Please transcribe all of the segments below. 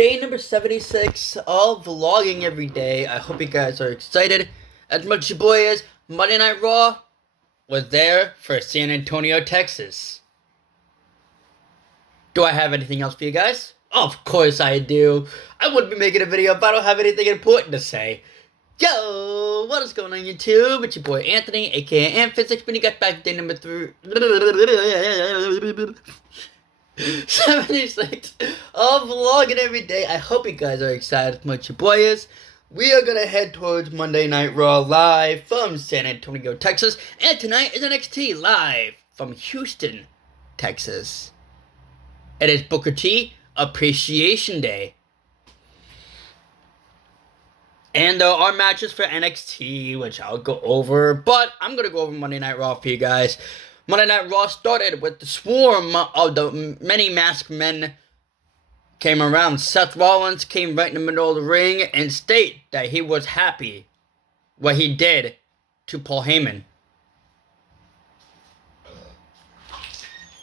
Day number 76 of vlogging every day. I hope you guys are excited as much as your boy is. Monday Night Raw was there for San Antonio, Texas. Do I have anything else for you guys? Of course I do. I wouldn't be making a video if I don't have anything important to say. Yo, what is going on YouTube? It's your boy Anthony, aka Antphysics, when you got back day number 76 of vlogging every day. I hope you guys are excited as much as your boy is. We are gonna head towards Monday Night Raw live from San Antonio, Texas, and tonight is NXT live from Houston, Texas. It is Booker T Appreciation Day. And there are matches for NXT, which I'll go over, but I'm going to go over Monday Night Raw for you guys. Monday Night Raw started with the swarm of the many masked men came around. Seth Rollins came right in the middle of the ring and stated that he was happy what he did to Paul Heyman.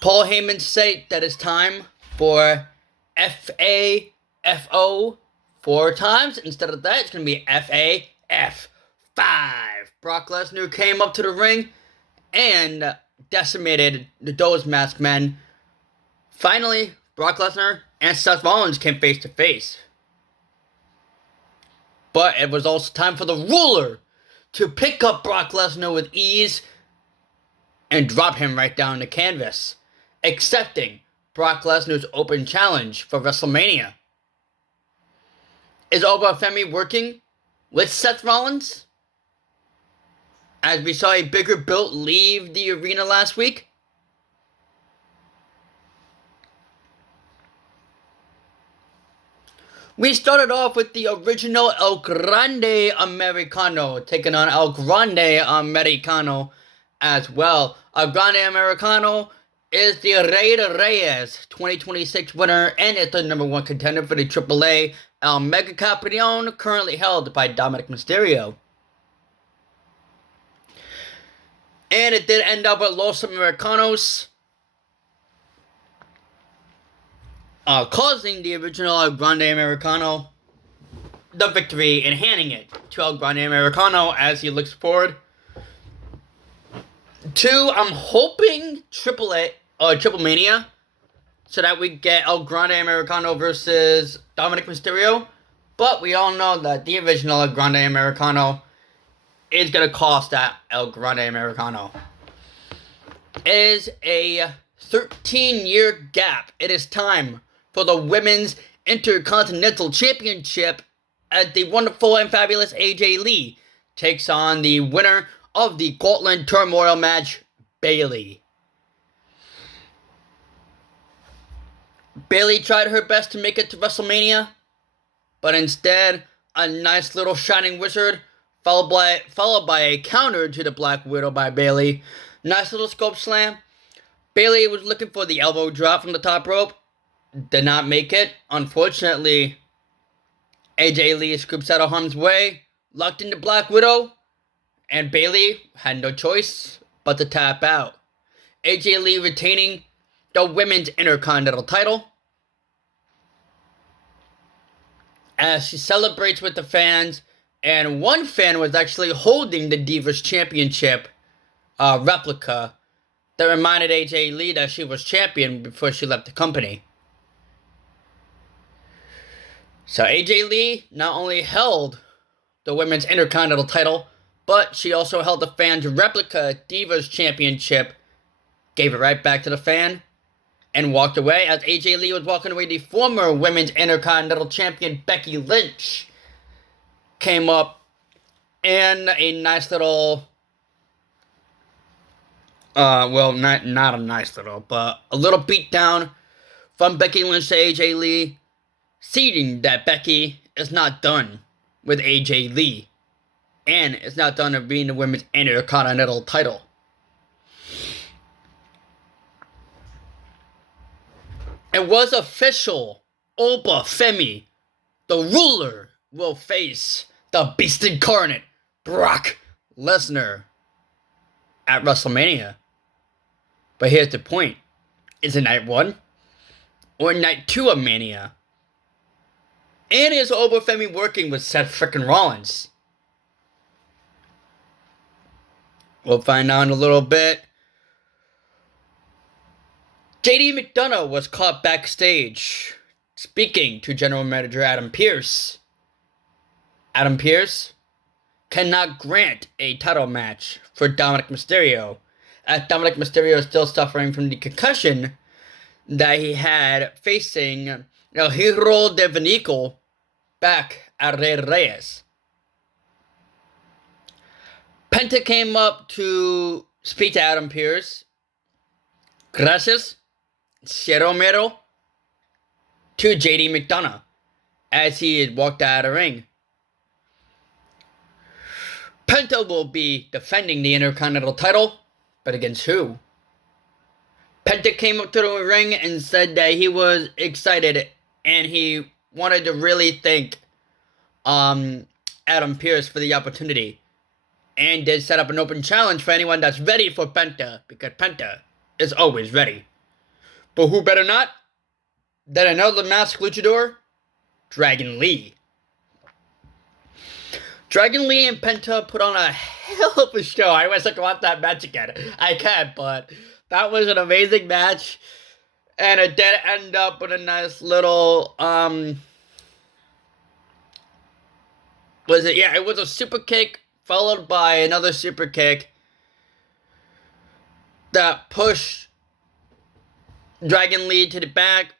Paul Heyman said that it's time for FAFO 4 times. Instead of that, it's going to be FAF 5. Brock Lesnar came up to the ring and decimated those masked men. Finally, Brock Lesnar and Seth Rollins came face to face. But it was also time for the ruler to pick up Brock Lesnar with ease and drop him right down the canvas, accepting Brock Lesnar's open challenge for WrestleMania. Is Oba Femi working with Seth Rollins? As we saw a bigger Built leave the arena last week. We started off with the original El Grande Americano taking on El Grande Americano as well. El Grande Americano is the Rey de Reyes 2026 winner and is the #1 contender for the AAA El Mega Campeón, currently held by Dominic Mysterio. And it did end up with Los Americanos causing the original El Grande Americano the victory and handing it to El Grande Americano as he looks forward to, I'm hoping, Triple Mania, so that we get El Grande Americano versus Dominic Mysterio. But we all know that the original El Grande Americano is going to cost that El Grande Americano. It is a 13-year gap. It is time for the Women's Intercontinental Championship as the wonderful and fabulous AJ Lee takes on the winner of the Cortland Turmoil match, Bayley. Bayley tried her best to make it to WrestleMania, but instead, a nice little Shining Wizard followed by a counter to the Black Widow by Bayley. Nice little scope slam. Bayley was looking for the elbow drop from the top rope. Did not make it. Unfortunately, AJ Lee scoops out of harm's way, locked into Black Widow, and Bayley had no choice but to tap out. AJ Lee retaining the Women's Intercontinental title as she celebrates with the fans, and one fan was actually holding the Divas Championship replica that reminded AJ Lee that she was champion before she left the company. So AJ Lee not only held the Women's Intercontinental title, but she also held the fans' replica Divas Championship, gave it right back to the fan, and walked away. As AJ Lee was walking away, the former Women's Intercontinental Champion Becky Lynch came up in a nice little, not a nice little, but a little beatdown from Becky Lynch to AJ Lee, seeding that Becky is not done with AJ Lee, and is not done with being the Women's Intercontinental title. It was official. Oba Femi, the ruler, will face the Beast Incarnate, Brock Lesnar, at WrestleMania. But here's the point. Is it night 1 or night 2 of Mania? And is Oba Femi working with Seth frickin' Rollins? We'll find out in a little bit. JD McDonough was caught backstage speaking to General Manager Adam Pearce. Adam Pearce cannot grant a title match for Dominic Mysterio, as Dominic Mysterio is still suffering from the concussion that he had facing El Hijo de Vinico back at Rey Reyes. Penta came up to speak to Adam Pearce. Gracias, Cero Mero, to JD McDonough as he had walked out of the ring. Penta will be defending the Intercontinental title, but against who? Penta came up to the ring and said that he was excited and he wanted to really thank Adam Pearce for the opportunity, and did set up an open challenge for anyone that's ready for Penta, because Penta is always ready. But who better not than another masked luchador, Dragon Lee. Dragon Lee and Penta put on a hell of a show. I wish I could watch that match again. I can't, but that was an amazing match. And it did end up with a nice little, it was a super kick followed by another super kick that pushed Dragon Lee to the back.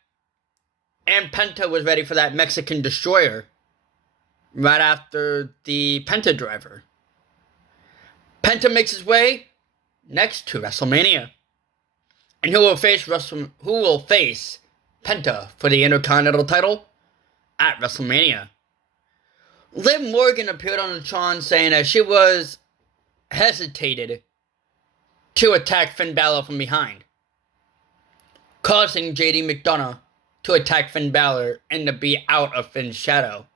And Penta was ready for that Mexican Destroyer right after the Penta Driver. Penta makes his way next to WrestleMania. And who will face Penta for the Intercontinental title at WrestleMania? Liv Morgan appeared on the Tron saying that she was hesitated to attack Finn Balor from behind, causing JD McDonough to attack Finn Balor and to be out of Finn's shadow.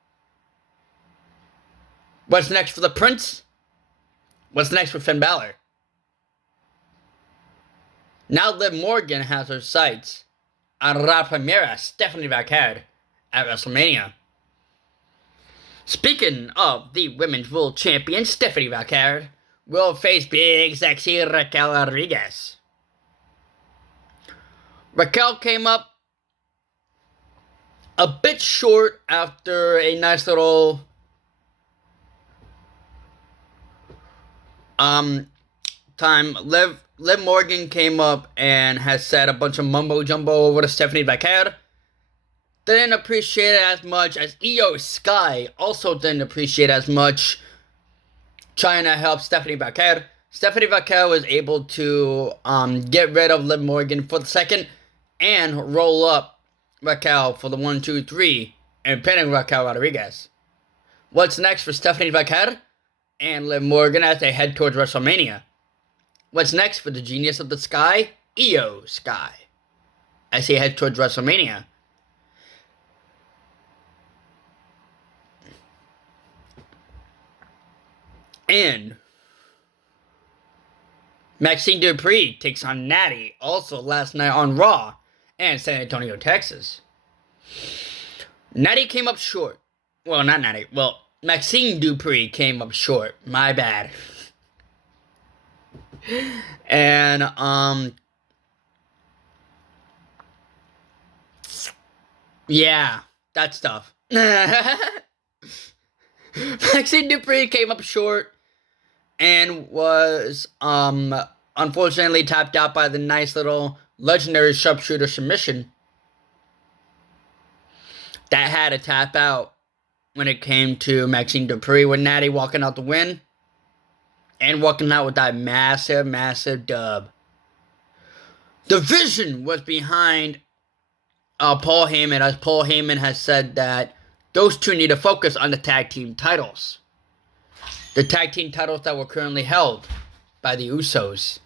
What's next for the Prince? What's next for Finn Balor? Now Liv Morgan has her sights on La Primera Stephanie Vaquer at WrestleMania. Speaking of the Women's World Champion, Stephanie Vaquer will face big, sexy Raquel Rodriguez. Raquel came up a bit short after a nice little time. Liv Morgan came up and has said a bunch of mumbo jumbo over to Stephanie Vaquer. Didn't appreciate it as much as Io Sky also didn't appreciate as much, trying to help Stephanie Vaquer. Stephanie Vaquer was able to get rid of Liv Morgan for the second and roll up Raquel for the 1, 2, 3 and pinning Raquel Rodriguez. What's next for Stephanie Vaquer and Liv Morgan as they head towards WrestleMania? What's next for the Genius of the Sky, Io Sky, as he heads towards WrestleMania? And Maxine Dupree takes on Natty, also last night on Raw and San Antonio, Texas. Natty came up short. Well, not Natty. Well, Maxine Dupree came up short. My bad. And, yeah, that stuff. Maxine Dupree came up short and was, unfortunately tapped out by the nice little legendary sharpshooter submission that had a tap out when it came to Maxine Dupree, with Natty walking out the win and walking out with that massive, massive dub. The vision was behind Paul Heyman, as Paul Heyman has said that those two need to focus on the tag team titles. The tag team titles that were currently held by the Usos.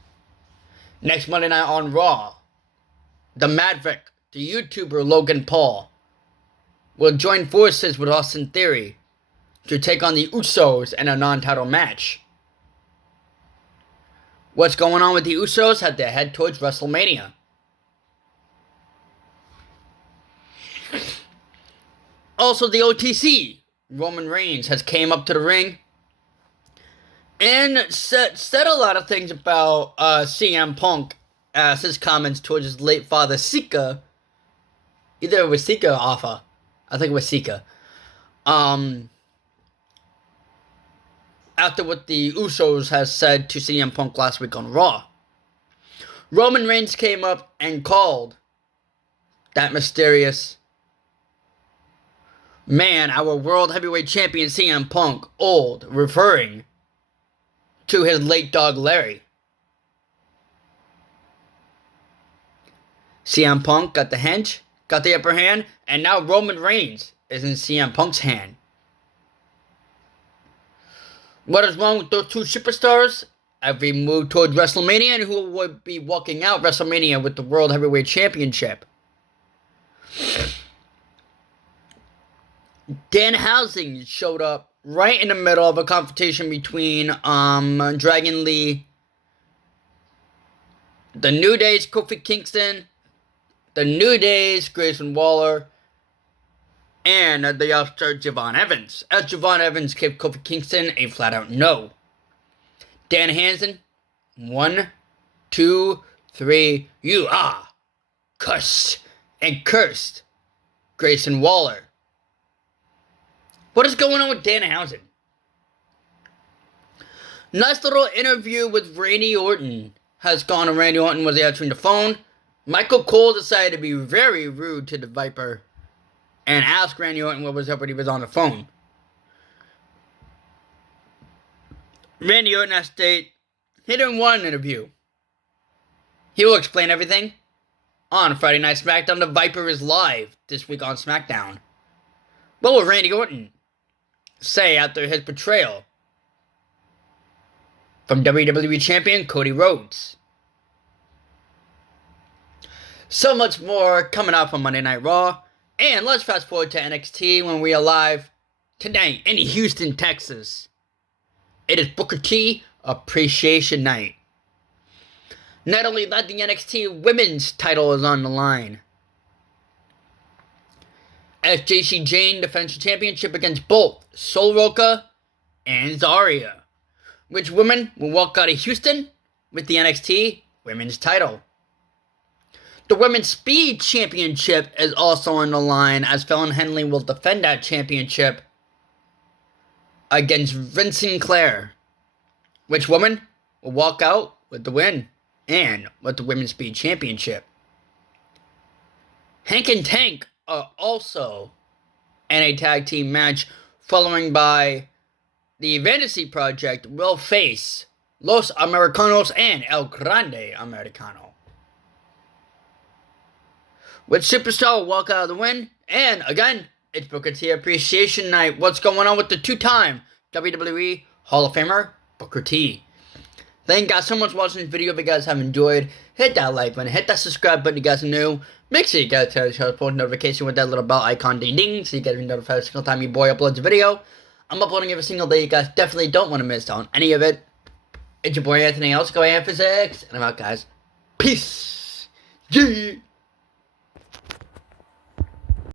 Next Monday night on Raw, the Maverick, the YouTuber Logan Paul, will join forces with Austin Theory to take on the Usos in a non-title match. What's going on with the Usos as they head towards WrestleMania? Also, the OTC, Roman Reigns, has came up to the ring and said a lot of things about CM Punk as his comments towards his late father, Sika. Either it was Sika or Alpha. I think it was Sika. After what the Usos has said to CM Punk last week on Raw. Roman Reigns came up and called that mysterious man, our World Heavyweight Champion CM Punk, old, referring to his late dog Larry. CM Punk got the upper hand, and now Roman Reigns is in CM Punk's hand. What is wrong with those two superstars? As we move toward WrestleMania, and who would be walking out WrestleMania with the World Heavyweight Championship? Danhausen showed up right in the middle of a confrontation between Dragon Lee, the New Day's Kofi Kingston, the New Day's Grayson Waller, and the upstart Javon Evans. As Javon Evans gave Kofi Kingston a flat-out no. Danhausen, 1, 2, 3, you are cursed, and cursed Grayson Waller. What is going on with Danhausen? Nice little interview with Randy Orton has gone on. Randy Orton was answering the phone. Michael Cole decided to be very rude to the Viper and asked Randy Orton what was up when he was on the phone. Randy Orton has stated he didn't want an interview. He will explain everything on Friday Night SmackDown. The Viper is live this week on SmackDown. What will Randy Orton say after his betrayal from WWE Champion Cody Rhodes? So much more coming up on Monday Night Raw. And let's fast forward to NXT when we are live tonight in Houston, Texas. It is Booker T Appreciation Night. Not only that, the NXT Women's title is on the line, as JC Jane defends the championship against both Sol Roca and Zarya. Which women will walk out of Houston with the NXT Women's title? The Women's Speed Championship is also on the line, as Fallon Henley will defend that championship against Vince Sinclair. Which woman will walk out with the win and with the Women's Speed Championship? Hank and Tank are also in a tag team match, following by the Fantasy Project will face Los Americanos and El Grande Americano. Which superstar will walk out of the win? And again, it's Booker T Appreciation Night. What's going on with the two-time WWE Hall of Famer, Booker T? Thank you guys so much for watching this video. If you guys have enjoyed, hit that like button, hit that subscribe button if you guys are new. Make sure you guys turn the post notification with that little bell icon ding ding so you guys be notified every single time your boy uploads a video. I'm uploading every single day. You guys definitely don't want to miss out on any of it. It's your boy Anthony Else, go AF Physics, and I'm out, guys. Peace. Yeah.